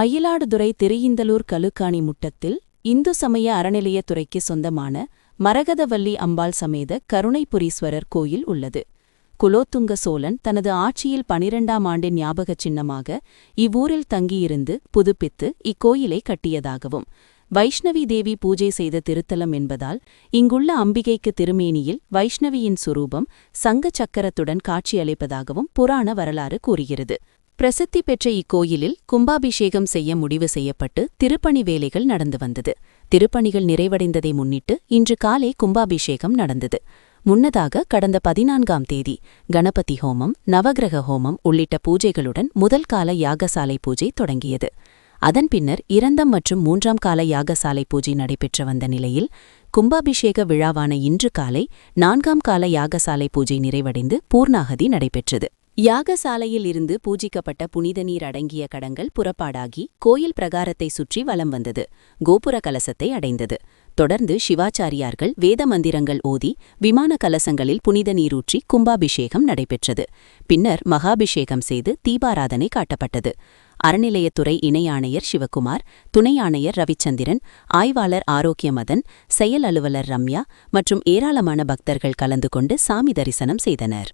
மயிலாடுதுறை திருஇந்தலூர் கலுக்காணி முட்டத்தில் இந்து சமய அறநிலையத்துறைக்கு சொந்தமான மரகதவல்லி அம்பாள் சமேத கருணைபுரீஸ்வரர் கோயில் உள்ளது. குலோத்துங்க சோழன் தனது ஆட்சியில் 12ஆம் ஆண்டின் ஞாபகச் சின்னமாக இவ்வூரில் தங்கியிருந்து புதுப்பித்து இக்கோயிலை கட்டியதாகவும், வைஷ்ணவி தேவி பூஜை செய்த திருத்தலம் என்பதால் இங்குள்ள அம்பிகைக்கு திருமேனியில் வைஷ்ணவியின் சுரூபம் சங்க சக்கரத்துடன் காட்சியளிப்பதாகவும் புராண வரலாறு கூறுகிறது. பிரசித்தி பெற்ற இக்கோயிலில் கும்பாபிஷேகம் செய்ய முடிவு செய்யப்பட்டு திருப்பணி வேலைகள் நடந்து வந்தது. திருப்பணிகள் நிறைவடைந்ததை முன்னிட்டு இன்று காலை கும்பாபிஷேகம் நடந்தது. முன்னதாக கடந்த 14ஆம் தேதி கணபதி ஹோமம், நவகிரக ஹோமம் உள்ளிட்ட பூஜைகளுடன் முதல் கால யாகசாலை பூஜை தொடங்கியது. அதன் பின்னர் இரண்டாம் மற்றும் 3ஆம் கால யாகசாலை பூஜை நடைபெற்று வந்த நிலையில் கும்பாபிஷேக விழாவான இன்று காலை 4ஆம் கால யாகசாலை பூஜை நிறைவடைந்து பூர்ணாகதி நடைபெற்றது. யாகசாலையில் இருந்து பூஜிக்கப்பட்ட புனித நீர் அடங்கிய கடங்கள் புறப்பாடாகி கோயில் பிரகாரத்தை சுற்றி வலம் வந்தது. கோபுர கலசத்தை அடைந்தது. தொடர்ந்து சிவாச்சாரியார்கள் வேத மந்திரங்கள் ஓதி விமான கலசங்களில் புனித நீரூற்றி கும்பாபிஷேகம் நடைபெற்றது. பின்னர் மகாபிஷேகம் செய்து தீபாராதனை காட்டப்பட்டது. அறநிலையத்துறை இணை ஆணையர் சிவகுமார், துணை ஆணையர் ரவிச்சந்திரன், ஆய்வாளர் ஆரோக்கியமதன், செயல் அலுவலர் ரம்யா மற்றும் ஏராளமான பக்தர்கள் கலந்து கொண்டு சாமி தரிசனம் செய்தனர்.